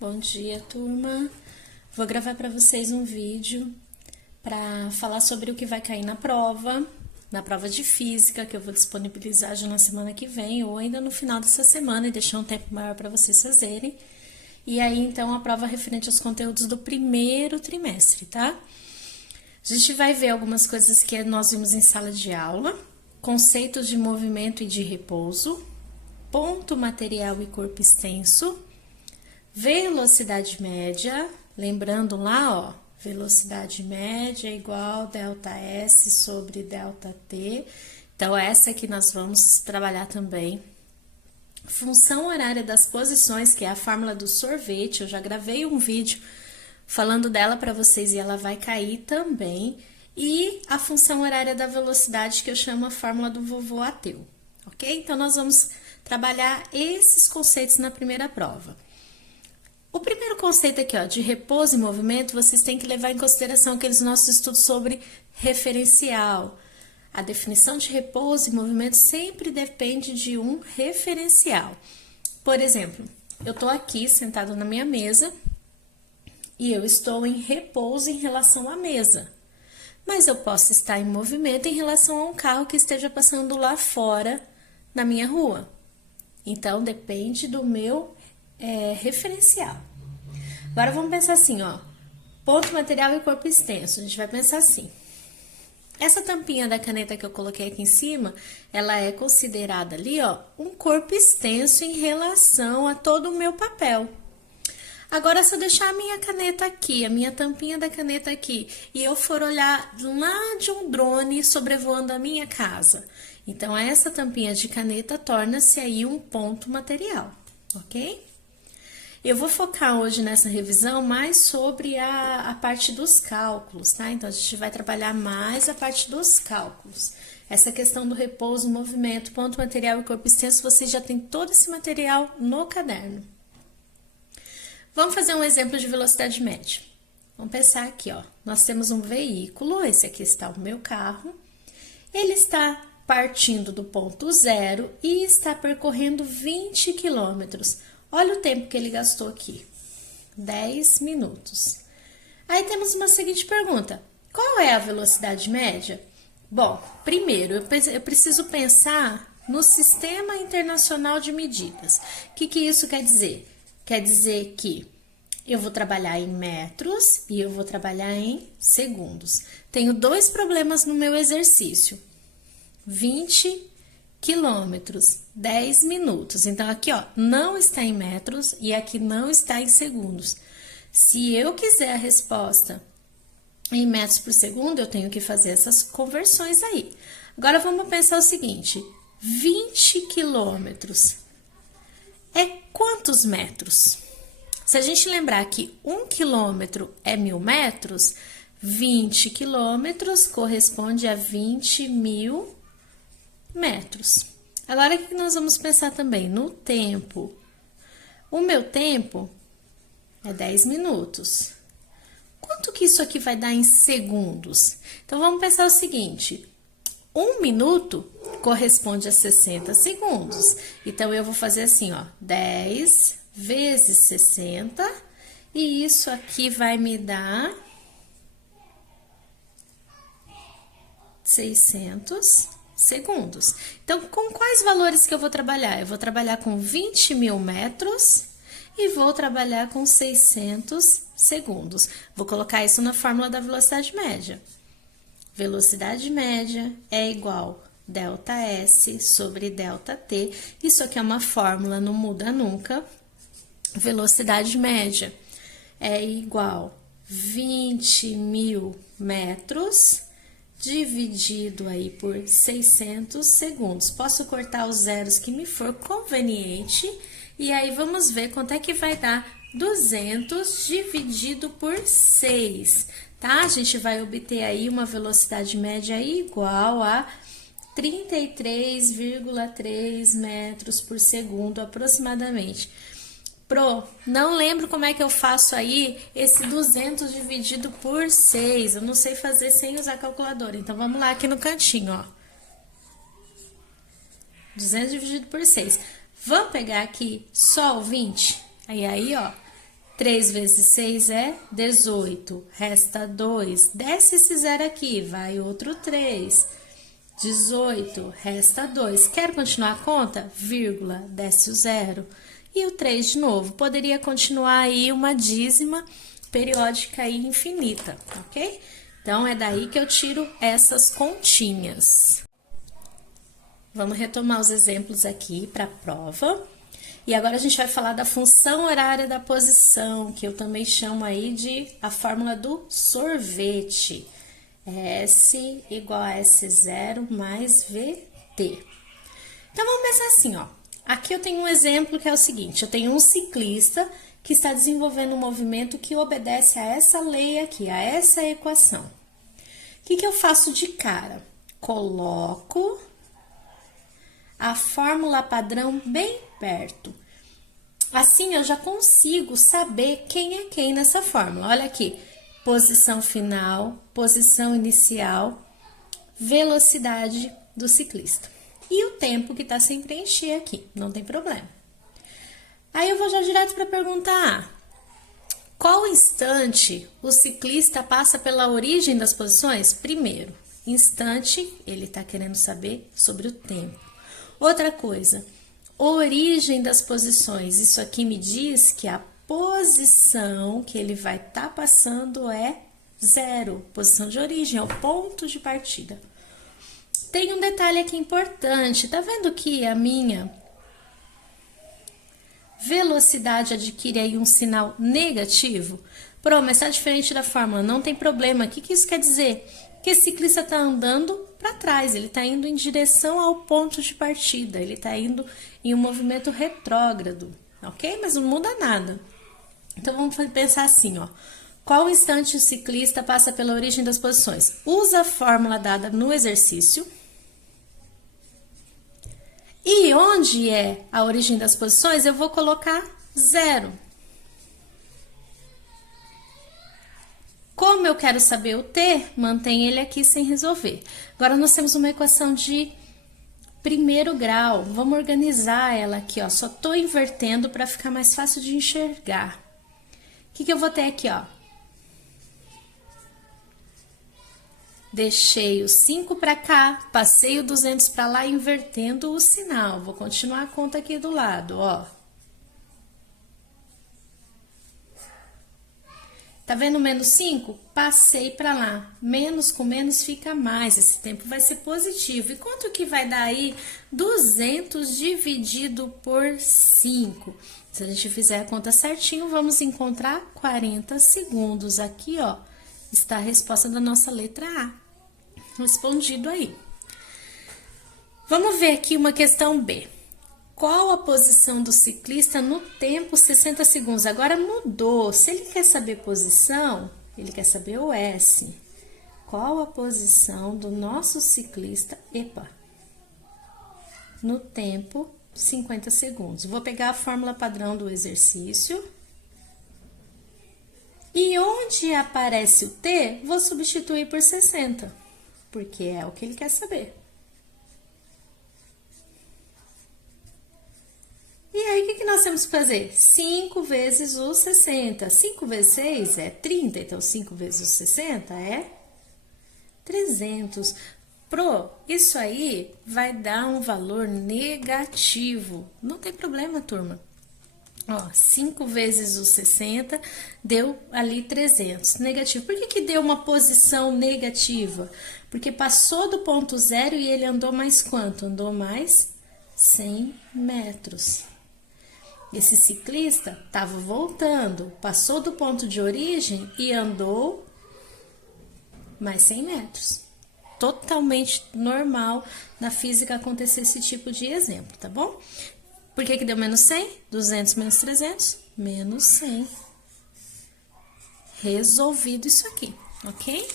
Bom dia, turma. Vou gravar para vocês um vídeo para falar sobre o que vai cair na prova de física, que eu vou disponibilizar já na semana que vem ou ainda no final dessa semana e deixar um tempo maior para vocês fazerem. E aí, então, a prova referente aos conteúdos do primeiro trimestre, tá? A gente vai ver algumas coisas que nós vimos em sala de aula, conceitos de movimento e de repouso, ponto material e corpo extenso, velocidade média, lembrando lá, ó, velocidade média é igual ΔS sobre ΔT. Então, essa aqui nós vamos trabalhar também. Função horária das posições, que é a fórmula do sorvete, eu já gravei um vídeo falando dela para vocês e ela vai cair também. E a função horária da velocidade, que eu chamo a fórmula do vovô ateu, ok? Então, nós vamos trabalhar esses conceitos na primeira prova. O primeiro conceito aqui, ó, de repouso e movimento, vocês têm que levar em consideração aqueles nossos estudos sobre referencial. A definição de repouso e movimento sempre depende de um referencial. Por exemplo, eu estou aqui sentado na minha mesa e eu estou em repouso em relação à mesa. Mas eu posso estar em movimento em relação a um carro que esteja passando lá fora na minha rua. Então, depende do meu referencial. Agora, vamos pensar assim, ó. Ponto material e corpo extenso. A gente vai pensar assim. Essa tampinha da caneta que eu coloquei aqui em cima, ela é considerada ali, ó, um corpo extenso em relação a todo o meu papel. Agora, se eu deixar a minha caneta aqui, a minha tampinha da caneta aqui, e eu for olhar lá de um drone sobrevoando a minha casa, então, essa tampinha de caneta torna-se aí um ponto material, ok? Eu vou focar hoje nessa revisão mais sobre a parte dos cálculos, tá? Então, a gente vai trabalhar mais a parte dos cálculos. Essa questão do repouso, movimento, ponto material e corpo extenso, vocês já têm todo esse material no caderno. Vamos fazer um exemplo de velocidade média. Vamos pensar aqui, ó. Nós temos um veículo, esse aqui está o meu carro. Ele está partindo do ponto zero e está percorrendo 20 quilômetros. Olha o tempo que ele gastou aqui, 10 minutos. Aí temos uma seguinte pergunta, qual é a velocidade média? Bom, primeiro eu preciso pensar no Sistema Internacional de Medidas. O que isso quer dizer? Quer dizer que eu vou trabalhar em metros e eu vou trabalhar em segundos. Tenho dois problemas no meu exercício, 20 quilômetros, 10 minutos. Então, aqui, ó, não está em metros e aqui não está em segundos. Se eu quiser a resposta em metros por segundo, eu tenho que fazer essas conversões aí. Agora, vamos pensar o seguinte, 20 quilômetros é quantos metros? Se a gente lembrar que 1 quilômetro é 1000 metros, 20 quilômetros corresponde a 20.000 metros. Agora, o que nós vamos pensar também? No tempo. O meu tempo é 10 minutos. Quanto que isso aqui vai dar em segundos? Então, vamos pensar o seguinte. 1 minuto corresponde a 60 segundos. Então, eu vou fazer assim, ó. 10 vezes 60. E isso aqui vai me dar 600 segundos. Então, com quais valores que eu vou trabalhar? Eu vou trabalhar com 20.000 metros e vou trabalhar com 600 segundos. Vou colocar isso na fórmula da velocidade média. Velocidade média é igual ΔS sobre ΔT. Isso aqui é uma fórmula, não muda nunca. Velocidade média é igual 20.000 metros dividido aí por 600 segundos. Posso cortar os zeros que me for conveniente. E aí, vamos ver quanto é que vai dar 200 dividido por 6, tá? A gente vai obter aí uma velocidade média igual a 33,3 metros por segundo, aproximadamente. Não lembro como é que eu faço aí esse 200 dividido por 6. Eu não sei fazer sem usar calculadora. Então, vamos lá aqui no cantinho, ó. 200 dividido por 6. Vamos pegar aqui só o 20? Aí, ó, 3 vezes 6 é 18, resta 2. Desce esse zero aqui, vai outro 3. 18, resta 2. Quer continuar a conta? Vírgula, desce o zero. E o 3 de novo. Poderia continuar aí uma dízima periódica e infinita, ok? Então, é daí que eu tiro essas continhas. Vamos retomar os exemplos aqui para a prova. E agora a gente vai falar da função horária da posição, que eu também chamo aí de a fórmula do sorvete. S igual a S0 mais VT. Então, vamos pensar assim, ó. Aqui eu tenho um exemplo que é o seguinte, eu tenho um ciclista que está desenvolvendo um movimento que obedece a essa lei aqui, a essa equação. O que eu faço de cara? Coloco a fórmula padrão bem perto. Assim, eu já consigo saber quem é quem nessa fórmula. Olha aqui, posição final, posição inicial, velocidade do ciclista. E o tempo que está sem preencher aqui, não tem problema. Aí eu vou já direto para perguntar, qual instante o ciclista passa pela origem das posições? Primeiro, instante, ele está querendo saber sobre o tempo. Outra coisa, origem das posições, isso aqui me diz que a posição que ele vai estar passando é 0, posição de origem, é o ponto de partida. Tem um detalhe aqui importante, tá vendo que a minha velocidade adquire aí um sinal negativo? Pronto, mas tá diferente da fórmula, não tem problema. O que isso quer dizer? Que esse ciclista tá andando para trás, ele tá indo em direção ao ponto de partida, ele tá indo em um movimento retrógrado, ok? Mas não muda nada. Então, vamos pensar assim, ó. Qual instante o ciclista passa pela origem das posições? Usa a fórmula dada no exercício. E onde é a origem das posições, eu vou colocar 0. Como eu quero saber o t, mantém ele aqui sem resolver. Agora, nós temos uma equação de primeiro grau. Vamos organizar ela aqui, ó. Só estou invertendo para ficar mais fácil de enxergar. O que eu vou ter aqui, ó? Deixei o 5 para cá, passei o 200 para lá, invertendo o sinal. Vou continuar a conta aqui do lado, ó. Tá vendo menos 5? Passei para lá. Menos com menos fica mais. Esse tempo vai ser positivo. E quanto que vai dar aí? 200 dividido por 5. Se a gente fizer a conta certinho, vamos encontrar 40 segundos. Aqui, ó, está a resposta da nossa letra A. Respondido aí. Vamos ver aqui uma questão B. Qual a posição do ciclista no tempo 60 segundos? Agora mudou. Se ele quer saber posição, ele quer saber o S. Qual a posição do nosso ciclista, no tempo 50 segundos? Vou pegar a fórmula padrão do exercício. E onde aparece o T, vou substituir por 60, porque é o que ele quer saber. E aí, o que nós temos que fazer? 5 vezes os 60. 5 vezes 6 é 30, então 5 vezes os 60 é 300. Isso aí vai dar um valor negativo. Não tem problema, turma. Ó, 5 vezes os 60 deu ali 300. Negativo. Por que deu uma posição negativa? Porque passou do ponto zero e ele andou mais quanto? Andou mais 100 metros. Esse ciclista estava voltando, passou do ponto de origem e andou mais 100 metros. Totalmente normal na física acontecer esse tipo de exemplo, tá bom? Por que deu menos 100? 200 menos 300, menos 100. Resolvido isso aqui, ok?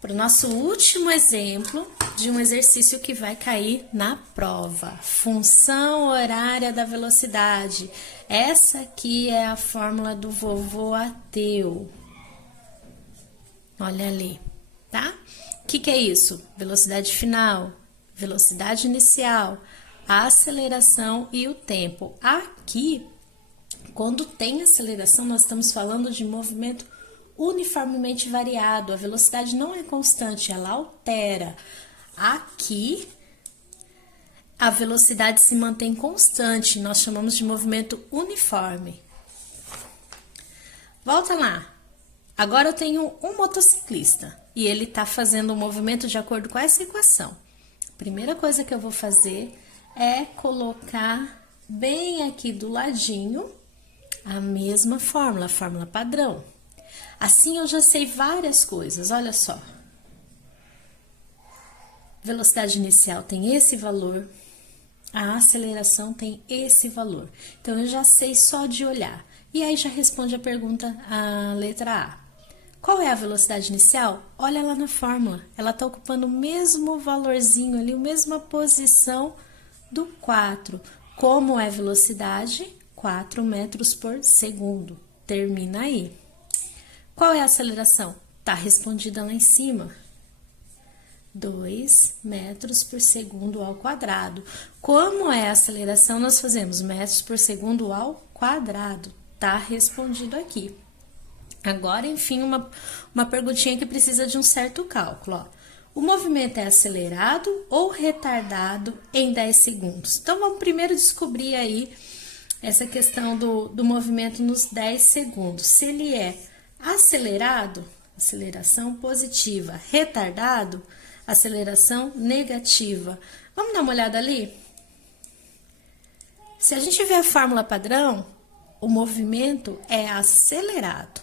Para o nosso último exemplo de um exercício que vai cair na prova. Função horária da velocidade. Essa aqui é a fórmula do vovô Ateu. Olha ali, tá? O que é isso? Velocidade final, velocidade inicial, a aceleração e o tempo. Aqui Quando tem aceleração, nós estamos falando de movimento uniformemente variado. A velocidade não é constante, ela altera. Aqui, a velocidade se mantém constante, nós chamamos de movimento uniforme. Volta lá. Agora eu tenho um motociclista e ele está fazendo um movimento de acordo com essa equação. A primeira coisa que eu vou fazer é colocar bem aqui do ladinho a mesma fórmula, a fórmula padrão. Assim eu já sei várias coisas, olha só. Velocidade inicial tem esse valor, a aceleração tem esse valor. Então, eu já sei só de olhar. E aí já responde a pergunta, a letra A. Qual é a velocidade inicial? Olha lá na fórmula, ela está ocupando o mesmo valorzinho ali, a mesma posição do 4. Como é velocidade? 4 metros por segundo. Termina aí. Qual é a aceleração? Está respondida lá em cima. 2 metros por segundo ao quadrado. Como é a aceleração, nós fazemos metros por segundo ao quadrado. Tá respondido aqui. Agora, enfim, uma perguntinha que precisa de um certo cálculo, ó. O movimento é acelerado ou retardado em 10 segundos? Então, vamos primeiro descobrir aí essa questão do movimento nos 10 segundos. Se ele é acelerado, aceleração positiva, retardado, aceleração negativa. Vamos dar uma olhada ali? Se a gente ver a fórmula padrão, o movimento é acelerado.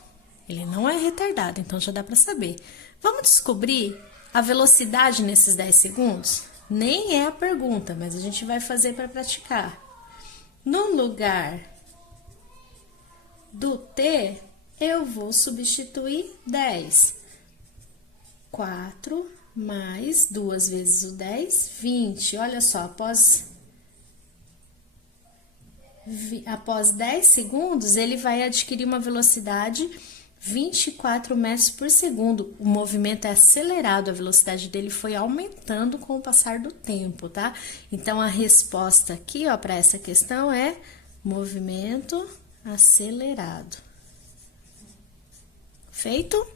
Ele não é retardado, então já dá para saber. Vamos descobrir a velocidade nesses 10 segundos? Nem é a pergunta, mas a gente vai fazer para praticar. No lugar do T, eu vou substituir 10. 4 mais 2 vezes o 10, 20. Olha só, após 10 segundos, ele vai adquirir uma velocidade 24 metros por segundo. O movimento é acelerado, a velocidade dele foi aumentando com o passar do tempo, tá? Então, a resposta aqui, ó, para essa questão é movimento acelerado. Feito?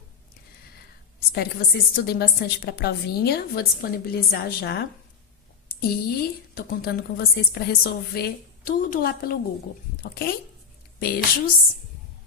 Espero que vocês estudem bastante para a provinha, vou disponibilizar já. E tô contando com vocês para resolver tudo lá pelo Google, ok? Beijos!